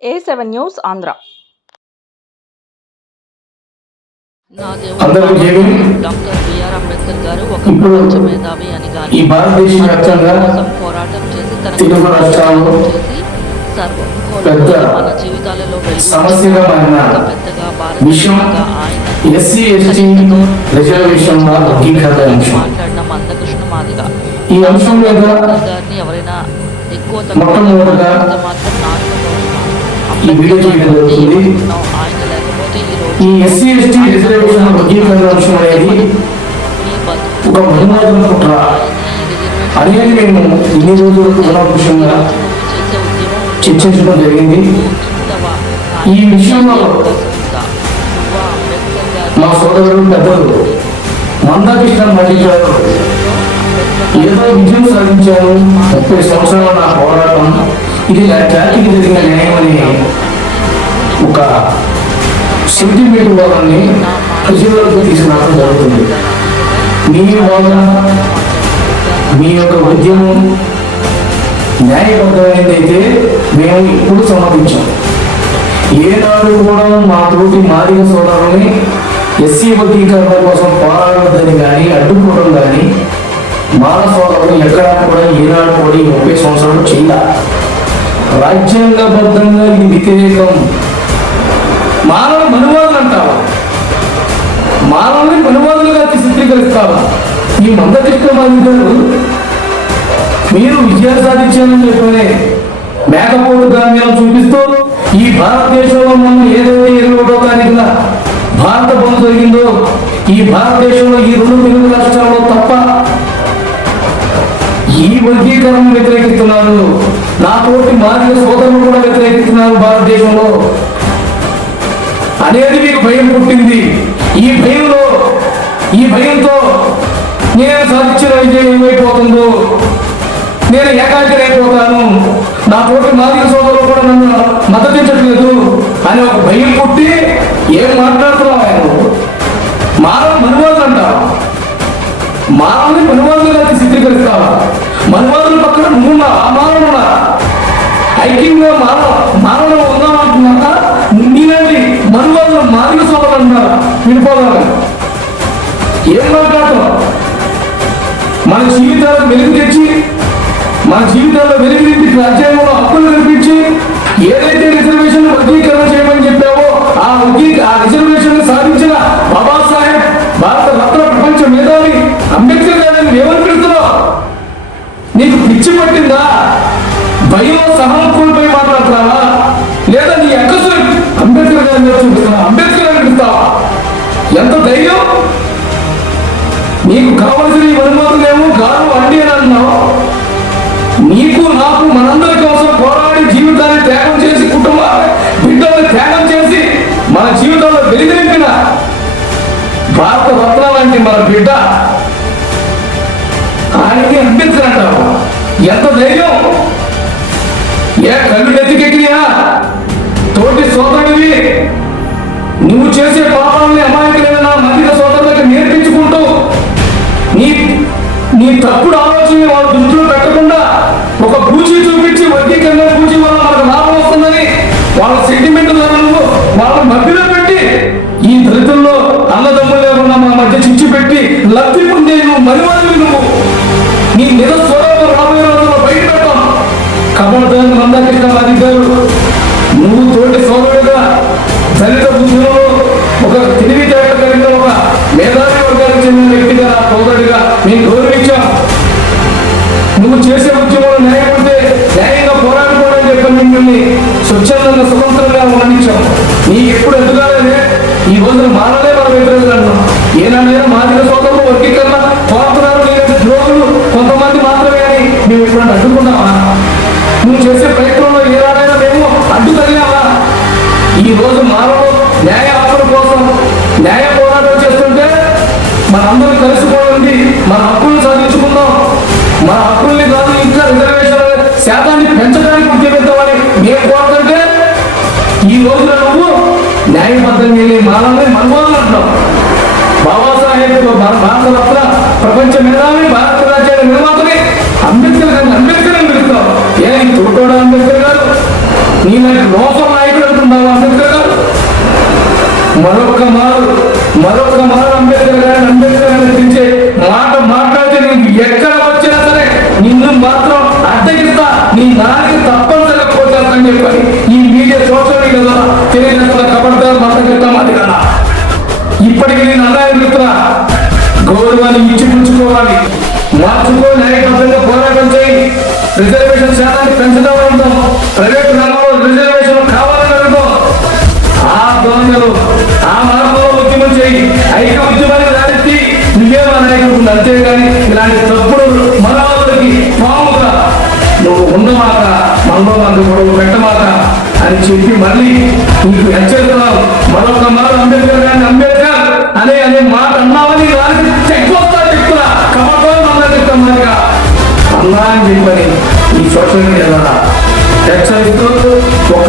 A7 news Andhra. అందరికీ jail. Doctor BR Ambedkar గారు ఒక ఇప్పుడు ప్రపంచ మేధావి అని గాని ఈ భారతదేశ వ్యాప్తంగా పోరాటం చేసి తన తెలుగు రాష్ట్రాల్లో చేసి సర్వం పెద్ద మన జీవితాలలో సమస్యగా మారిన పెద్దగా విషయం ఎస్సీ ఎస్టీ రిజర్వేషన్ వర్గీకరణ అంశం. మాట్లాడిన మందకృష్ణ మాదిగా ఈ అంశం మీద గారిని ఎవరైనా ఎక్కువ మొట్టమొదటిగా ఈ వీడియో చేయడం జరుగుతుంది. ఆయన లేకపోతే ఈ ఎస్సీ ఎస్టీ రిజర్వేషన్ వర్గీకరణ అంశం అనేది ఒక మహిళల కుట్ర అనేది మేము ఇన్ని రోజులు పునఃపుషంగా చర్చించడం జరిగింది. ఈ విషయంలో మా సోదరుడు పెద్దలు మందకృష్ణ మాదిగ గారు ఏదో విజయం సాధించారు, 30 సంవత్సరాల నా పోరాటం ఇది నా జాతికి జరిగిన న్యాయం అని ఒక సెంటిమెంట్ వాదనని ప్రజలకు తీసుకురావడం జరుగుతుంది. మీ వాదన, మీ యొక్క ఉద్యమం న్యాయబద్ధమైనదైతే మేము ఇప్పుడు సమర్పించాం. ఏనాడు కూడా మా తోటి మాదిగ సోదరుని ఎస్సీ వర్గీకరణ కోసం పోరాడదని కానీ అడ్డుకోవడం కానీ మాన సోదరులు ఎక్కడా కూడా ఏనాడు కూడా 30 సంవత్సరాలు చేయాలి. రాజ్యాంగబద్ధంగా ఇది వ్యతిరేకం. మానవ మనువాదులు అంటావా? మానవుని మనువాదులుగా చిత్రీకరిస్తావా? ఈ మందకృష్ణ మాదిగ గారు మీరు విజయం సాధించాలని చెప్పనే మేకపోటు గాంభీర్యం చూపిస్తూ ఈ భారతదేశంలో మనం ఏదైతే 21వ తారీఖున భారత బంద్ జరిగిందో ఈ భారతదేశంలో ఈ 2 తెలుగు రాష్ట్రాల్లో తప్ప ఈ వర్గీకరణ వ్యతిరేకిస్తున్నారు. నా తోటి మాదిగ సోదరులు కూడా వ్యతిరేకిస్తున్నారు భారతదేశంలో అనేది మీకు భయం పుట్టింది. ఈ భయంతో నేను సాధించిన విజయం ఏమైపోతుందో, నేను ఏకాగ్రం అయిపోతాను, నా తోటి మాదిగ సోదరులు కూడా నన్ను మద్దతించట్లేదు అని ఒక భయం పుట్టి ఏం మాట్లాడుతున్నావు? ఆయన మానవ మనువాదులు అంటావా? మానవుని మనువాదులుగా చిత్రీకరిస్తావా? మనువాదుల పక్కన నువ్వున్నా ఆ మానవున్నా ఐక్యంగా మానవులు ఉందామంటున్నాక నీలాంటి మనువాదులు మాదిగ సోదరులు అంటున్నారా? విడిపోదాం. ఏం మాట్లాడుతున్నావు? మన జీవితాలను వెలుగు తెచ్చి మన జీవితాల్లో వెలుగునింటి రాజ్యాంగంలో హక్కులు కల్పించి ఏదైతే రిజర్వేషన్ వర్గీకరణ చేయమని చెప్పావో ఆ రిజర్వేషన్ సాధించిన బాబాసాహెబ్ భారత రత్న ప్రపంచ మేధావి అంబేద్కర్ గారిని ఏమని పెడుతున్నావు? నీకు పిచ్చి పట్టిందా? భయం సహనం కోల్పోయి మాట్లాడుతున్నావా? లేదా నీ అక్కసు అంబేద్కర్ గారిని చూపిస్తున్నావా? అంబేద్కర్ గారిని పిలుస్తావా? ఎంత ధైర్యం నీకు? కావలసిన ఈ అనుమతులేమో గారు అండి అని అంటున్నావు. నీకు నాకు మనందరి కోసం పోరాడి జీవితాన్ని త్యాగం చేసి కుటుంబ బిడ్డల్ని త్యాగం చేసి మన జీవితంలో వెలిగిన భారత రత్న లాంటి మన బిడ్డ ఆయనకి అనిపించినట్టావు. ఎంత ధైర్యం! ఏ కళ్ళు నెత్తికెక్కినా తోటి సోదరుడివి నువ్వు చేసే పాపాలని అమాయకులైన నా మందిర సోదరులకు నేర్పించుకుంటూ నీ తప్పుడు ఆలోచన వాళ్ళ దృష్టిలో పెట్టకుండా ఒక పూచి చూపించి వర్గీకరణ పూచి వల్ల మనకు లాభం వస్తుందని వాళ్ళ సెంటిమెంట్ నువ్వు వాళ్ళ మధ్యలో పెట్టి ఈ దళితుల్లో అన్నదమ్ములు లేకుండా మా మధ్య చిచ్చు పెట్టి లబ్ధి పొందే నువ్వు మరివాడివి. నువ్వు నీ నిరస్వరంలో రాబోయే రోజుల్లో బయట పెట్టాం. కబడ్దాని మందకృష్ణ మాదిగ గారు నువ్వు తోటి సోదరుడుగా దళిత బుద్ధులలో ఒక తెలివితేటలు కలిగిన ఒక మేధావి వర్గానికి చెందిన వ్యక్తిగా సోదరుడిగా నేను గౌరవించాం. నువ్వు చేసే ఉద్యమంలో న్యాయం ఉంటే న్యాయంగా పోరాడుకోవడం చెప్పి మిమ్మల్ని స్వచ్ఛందంగా స్వతంత్రంగా వర్ణించాం. నీకు ఎప్పుడు ఎదుగాలనే ఈ రోజున మానలే మన వ్యతిరేకలు అన్నాం. ఏనాడైనా మాదిగ సోదరులు వర్గీకరణ పోరాడుతున్నారు లేదంటే ద్రోహులు కొంతమంది మాత్రమే అని మేము ఎప్పుడైనా అడ్డుకున్నావా? నువ్వు చేసే ప్రయత్నంలో ఏనాడైనా మేము అడ్డు తగినావా? ఈ రోజు మానవులు న్యాయ హక్కుల కోసం న్యాయ పోరాటం చేస్తుంటే మనందరూ కలిసిపోయింది. మన హక్కులను సాధించుకుందాం. మన హక్కుల్ని కాదు ఇంకా రిజర్వేషన్ శాతాన్ని పెంచడానికి ఉద్యమిద్దామని మేము కోరుతుంటే ఈ రోజున నువ్వు న్యాయబద్ధంగా మానవుని మనువాదులు అంటున్నావు. బాబాసాహెబ్ భారత రత్న ప్రపంచ మేధావి భారత రాజ్యాంగ నిర్మాతని అంబేద్కర్ గారిని పిలుస్తావు. ఏ తోటోడా అంబేద్కర్ గారు నీలాంటి లోపల నాయకుడు అంటున్నావు అంబేద్కర్ గారు. మరొక్క మారు అంబేద్కర్ గారిని తెచ్చే మాట మాట్లాడితే నీకు ఎక్కడ వచ్చినా సరే నిన్ను మాత్రం అడ్డగిస్తా, నీ నాలుగు తప్పనిసరిగా పోతానని చెప్పని ఈ మీడియా సోషల్ మీడియాలో తెలియజేస్తున్న కబడ్దారు మాట్లాడుతాం. అది కదా ఇప్పటికీ నేను అన్యాయం చెప్తున్నా, గౌరవాన్ని ఇచ్చిపుచ్చుకోవాలి, మార్చుకో, న్యాయబద్ధంగా పోరాటం చేయి. రిజర్వేషన్ శాతాన్ని పెంచడం అంటాం, ప్రైవేట్ రంగంలో రిజర్వేషన్ కావాలని అడుగుతాం. ఆ దొంగలు ఆ మార్గంలో ఉద్యమం చేయి, ఐక్య ఉద్యమాన్ని రాజెత్తి నువ్వే మా నాయకుడు. అంతేగాని ఇలాంటి తప్పుడు మనవాళ్ళకి పాముగా నువ్వు ఉండమాక, మనలో మనకు గొడవ పెట్టమాక అని చెప్పి మళ్ళీ నీకు హెచ్చరిస్తున్నావు. మరొక మారు అంబేద్కర్ గారిని అంబేద్కర్ అనే మాట అన్నావని దానికి చెక్కొస్తా చెప్తున్నా. కమతో మన చెప్తాం మనగా అన్నా అని చెప్పని ఈ సోషల్ మీడియా ద్వారా హెచ్చరిస్తూ ఒక్క